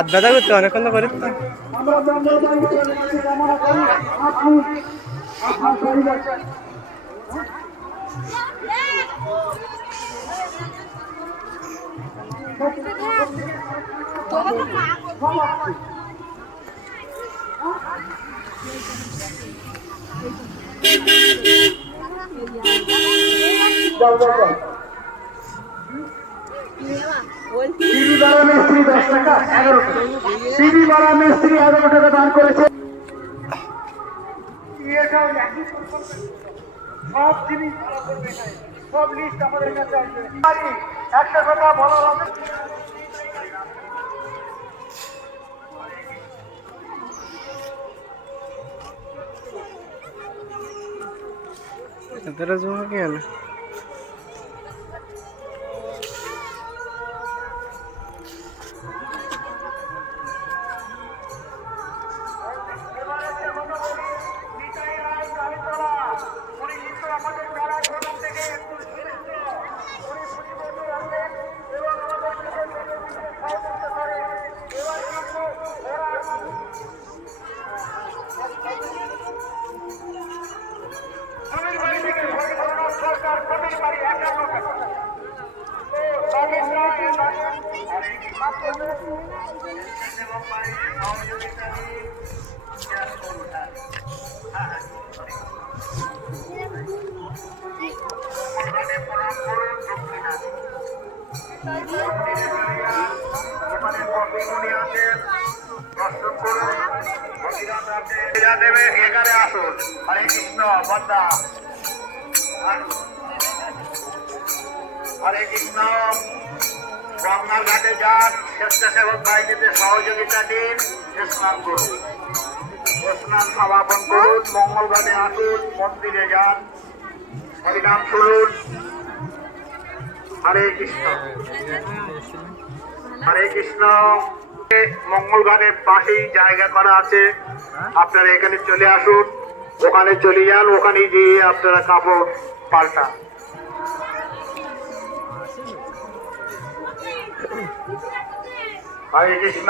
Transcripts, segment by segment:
হাত ব্যথা করতে অনেকক্ষণ তো করি তো। মিস্ত্রি 10 টাকা 11 টাকা টিভি বাড়া মিস্ত্রি 11 টাকা দান করেছে। সব জিনিস ভালো করবে, সব লিস্ট আমাদের কাছে আছে। একটা কথা বলা হবে, तेरा जो है क्या ना এখানে আসুন। হরে কৃষ্ণ বন্দা, হরে কৃষ্ণ। গঙ্গার ঘাটে যান, স্বেচ্ছাসেবক বাহিনীতে সহযোগিতা দিন, স্নান করুন, স্নান সমাপন করুন। মঙ্গল ঘাটে আসুন, মন্দিরে যান, হরিনাম শুনুন। হরে কৃষ্ণ, হরে কৃষ্ণ। মঙ্গল ঘাটের পাশেই জায়গা করা আছে, আপনারা এখানে চলে আসুন, ওখানে চলে যান, ওখানে গিয়ে আপনারা কাপড় পাল্টান। হরে কৃষ্ণ।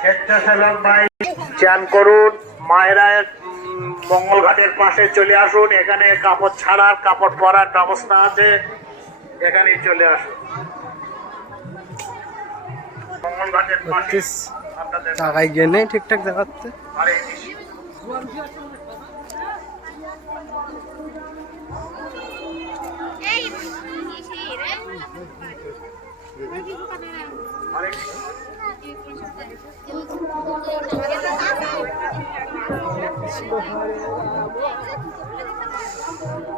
স্বেচ্ছাসেবক বাহিনী চান করুন, মায়েরা মঙ্গল ঘাটের পাশে চলে আসুন, এখানে কাপড় ছাড়ার কাপড় পরার ব্যবস্থা আছে, এখানে চলে আসুন। মঙ্গল ঘাটের পাশে আপনাদের টাকায় গিয়ে নেই ঠিকঠাক দেখাচ্ছে। হরে কৃষ্ণ। হরে কৃষ্ণ।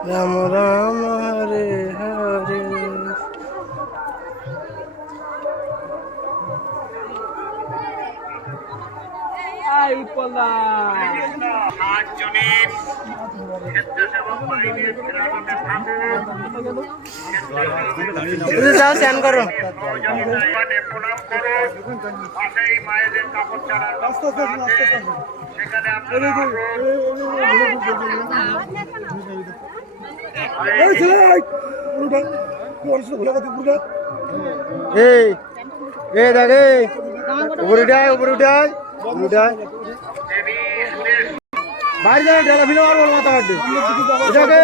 রাম রাম হরে হরে যাও স্নান করো। মায়েদের কাপড় ছাড়ার সেখানে আপনারা এই এই দেখ এই উপরে উঠায় উপরে উঠায় উঠায় বাইরে যাও, ঢেলা ফেলে মারবো মাথা কাটে এটাকে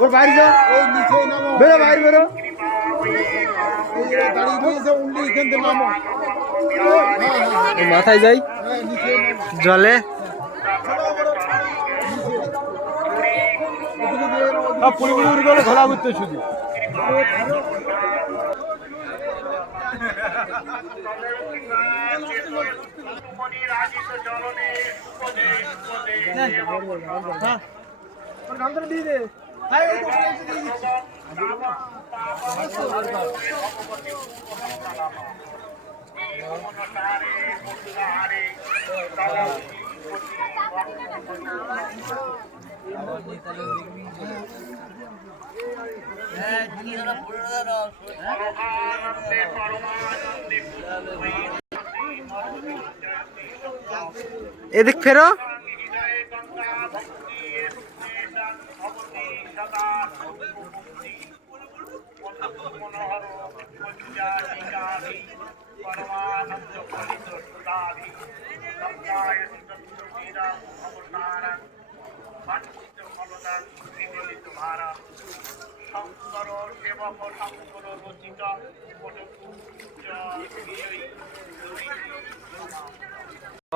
ওর বাইরে যাও, বেরো বাইরে বেরো। মাথায় যাই জলে ঘোলা করতে শুধু দিয়ে দে এদিক ফেরো। পরমানন্দ ফলিত সুদাভি সত্যায় সত্যীরাম ভবসারাং বাঞ্ছিত ফলদাং বিগলিত ভারা শঙ্কর সেবক শঙ্কর রচিত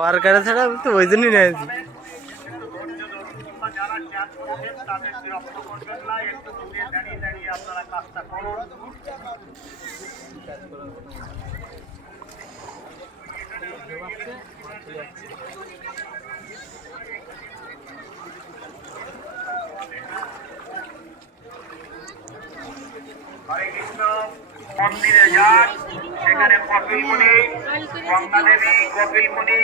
আর কাটা ছাড়া তো ওই জন্যই নিয়ে আসি। যারা চ্যাট করছেন তাদের বিরক্ত করবেন না, একটু দূরে দাঁড়িয়ে দাঁড়িয়ে আপনারা কাজটা করুন। হরে কৃষ্ণ মন্দিরে যান, সেখানে কপিলমুনি, গঙ্গা দেবী, কপিলমুনি,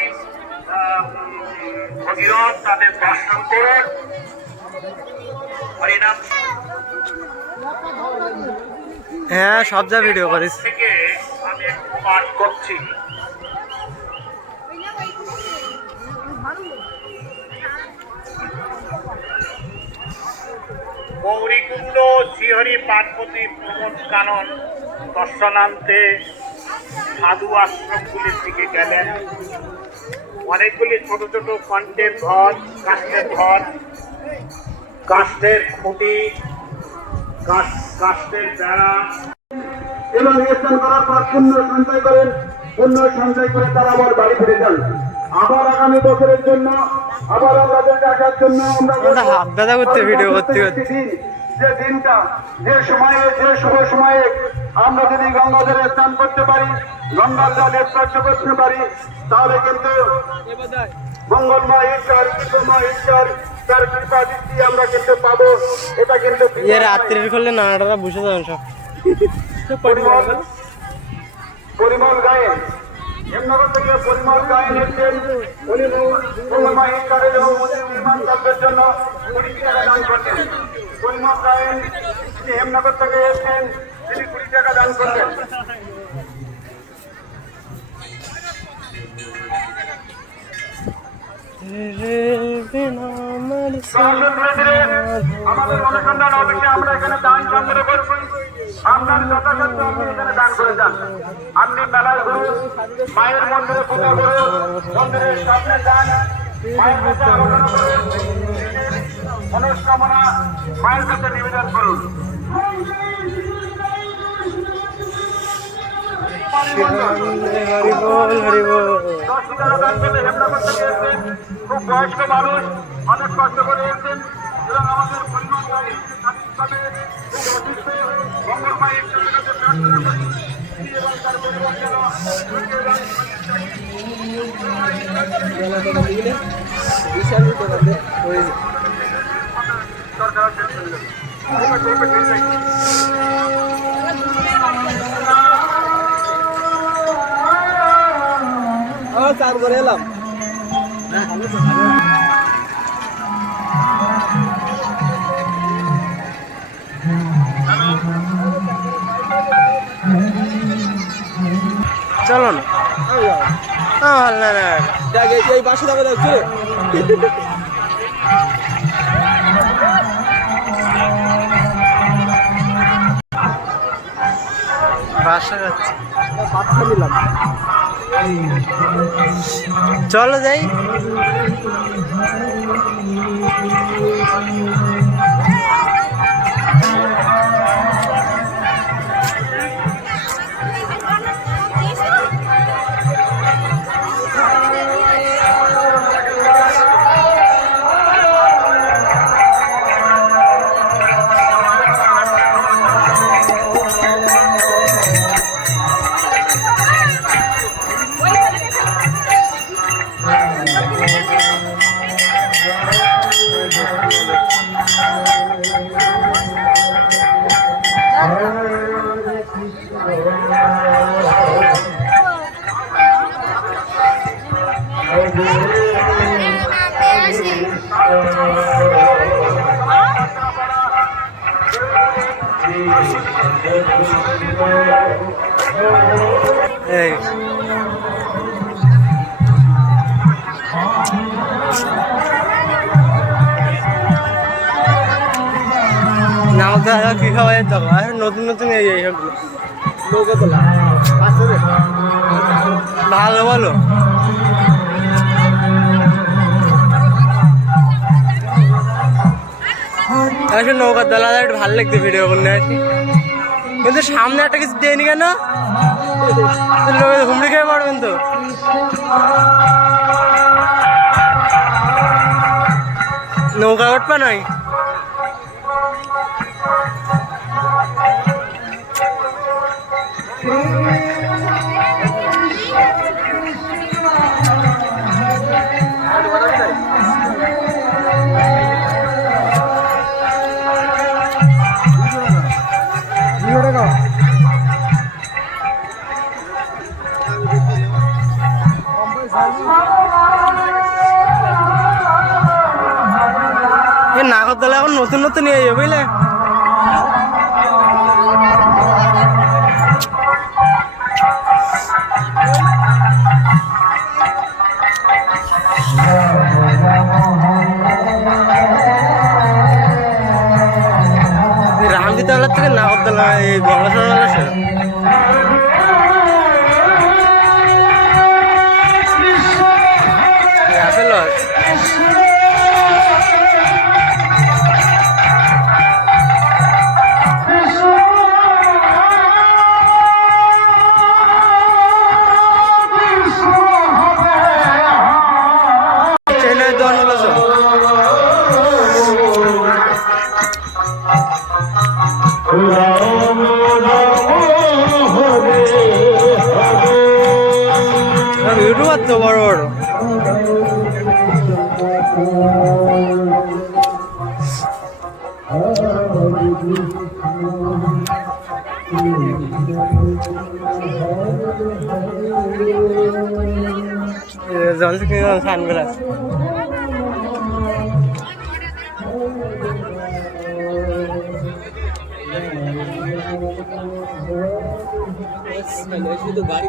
ভগীরথ তাদের দর্শন করুন। হরিনাম হ্যাঁ সব যা ভিডিও করিস থেকে আমি একটু পাঠ করছি। গৌরীকুণ্ড শ্রীহরি পার্বতী প্রমোদ কানন দর্শনান্তে সাধু আশ্রমগুলির দিকে গেলেন। অনেকগুলি ছোট ছোট কণ্ঠের ঘর, কাষ্ঠের ঘর, কাষ্ঠের খুঁটি, কাষ্ঠের বেড়া এবং স্থান করার পর পুণ্য সঞ্চয় করেন। পুণ্য সঞ্চয় করে তারা আবার বাড়ি ফিরে যান। আবার আগামী বছরের জন্য আবার আমাদের দেখার জন্য আমরা হাত ব্যথা করতে ভিডিও করতে করতে যে দিনটা, যে সময়ে, যে শুভ সময়ে আমরা যদি গঙ্গাধরে স্নান করতে পারি, গঙ্গার জলে স্পর্শ করতে পারি, তাহলে কিন্তু মঙ্গলময় ঈশ্বর, কৃপময় ঈশ্বর তার কৃপা দৃষ্টি আমরা কিন্তু পাবো। এটা কিন্তু রাত্রির করলে নানাটা বসে যাবেন সব পরিমল গায়েন, হেমনগর থেকে পরিমল গায়েন এসেছেন। উনি মঙ্গলময় ঈশ্বরের এবং মন্দির নির্মাণ কার্যের জন্য 20 টাকা দান করতেন। পরিমল গায়েন তিনি হেমনগর থেকে এসেছেন, তিনি 20 টাকা দান করতেন। আমাদের অনুসন্ধান অফিসে আমরা এখানে দান সংগ্রহ করবো। আপনার যথাসাধ্য আপনি এখানে দান করে যান। আপনি মেলায় ঘুরুন, মায়ের মন্দিরে পূজা করুন, মন্দিরের সামনে যান, মায়ের কাছে আরাধনা করুন, মনস্কামনা মায়ের কাছে নিবেদন করুন। খুব বয়স্ক মানুষ, অনেক কষ্ট করে এসেছেন এবং আমাদের পরিমাণ খুব অসুস্থ। মঙ্গলময় ঈশ্বরের কাছে প্রার্থনা করি এবং তার পরিবার যেন চার করে এলাম। চলো না না না এই বাসে যাবে চলে বাসা যাচ্ছে, বাচ্চা নিলাম। চলো যাই। নাও দাদা কি খাওয়াই দেখো, নতুন নতুন এই লোকে তোলা ভালো বলো। আসলে নৌকার দলা একটু ভালো লাগছে ভিডিও করলে আসি, কিন্তু সামনে একটা কিছু দেয়নি কেন, হুমড়ি খেয়ে পড়বেন তো। নৌকা উঠবে নয় নাগরদোলা এখন নতুন নতুন ইয়ে বুঝলে। রামজিতলার থেকে নাগরদোলা এই গঙ্গাসাগর আসে। ইউটিউবার তো বড় বড় সানগ্লাস গাড়ি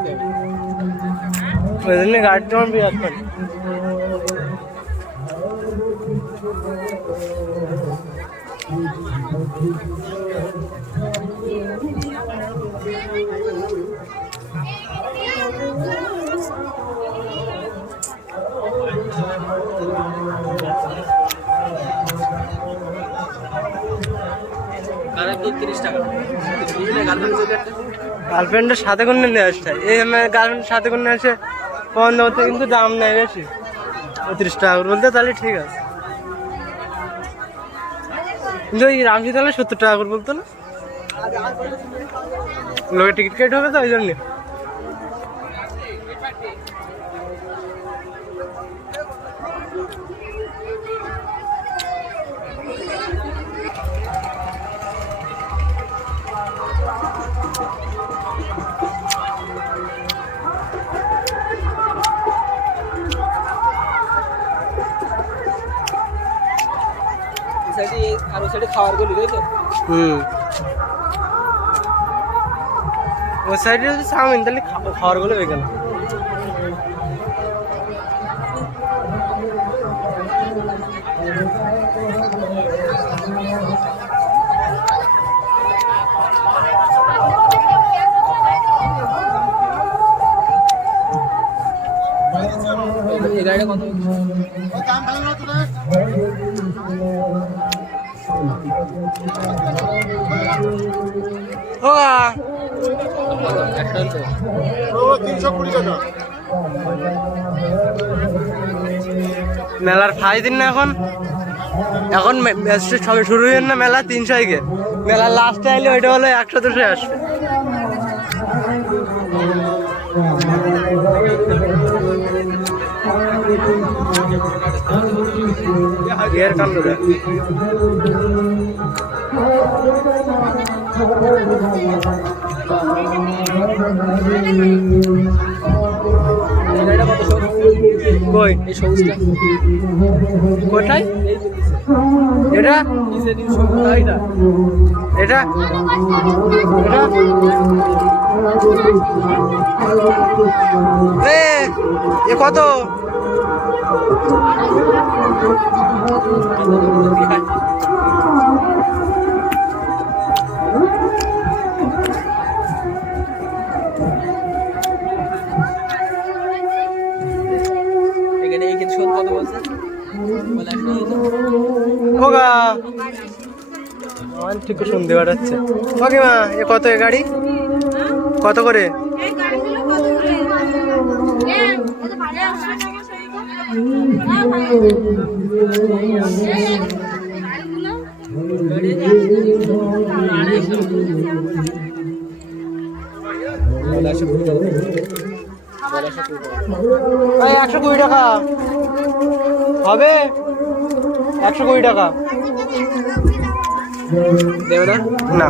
গাড়ি তোমার বিরাট করে গার্লফ্রেন্ডের সাথে করে নিয়ে আসতে এই গার্লফ্রেন্ডের সাথে করে নিয়ে আসে বন্ধ হতে, কিন্তু দাম নেয় বেশি 35 টাকা করে বলতে, তাহলে ঠিক আছে। কিন্তু ওই রামজিতলা 70 টাকা করে বলতো না, লোকের টিকিট কেটে হবে তো ওই জন্য। খাওয়ার গলি তাই তো? ওই সাইডে যদি চাউমিন তাহলে খাওয়ার গলি হয়ে গেল। মেলার ফাই দিন না এখন, এখন সবে শুরু হয়ে না মেলা 300 কে, মেলার লাস্টে আইলে ওইটা হলো 100-200 আসবে। এর কাণ্ড দেখ কই এই সবুজটা কোথায়? এটা এটা এ কত? টাকা আমার ঠিক শুনতে পাঠাচ্ছে ওকে মা এ কত এ গাড়ি কত করে এই 120 টাকা হবে 120 টাকা দেবে না না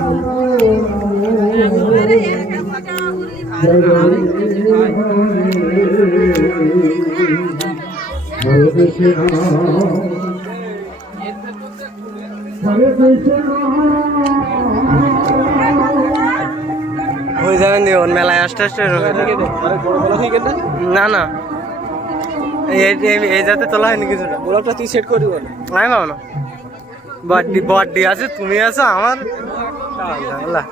ওই যাবেন দেখুন মেলায় আসতে আসতে না না এই যাতে তোলা হয়নি কিছুটা ব্লগটা তুই সেট করবি বল আমি পাবো না বার্থডে আছে তুমি আছো আমার ঝামেলা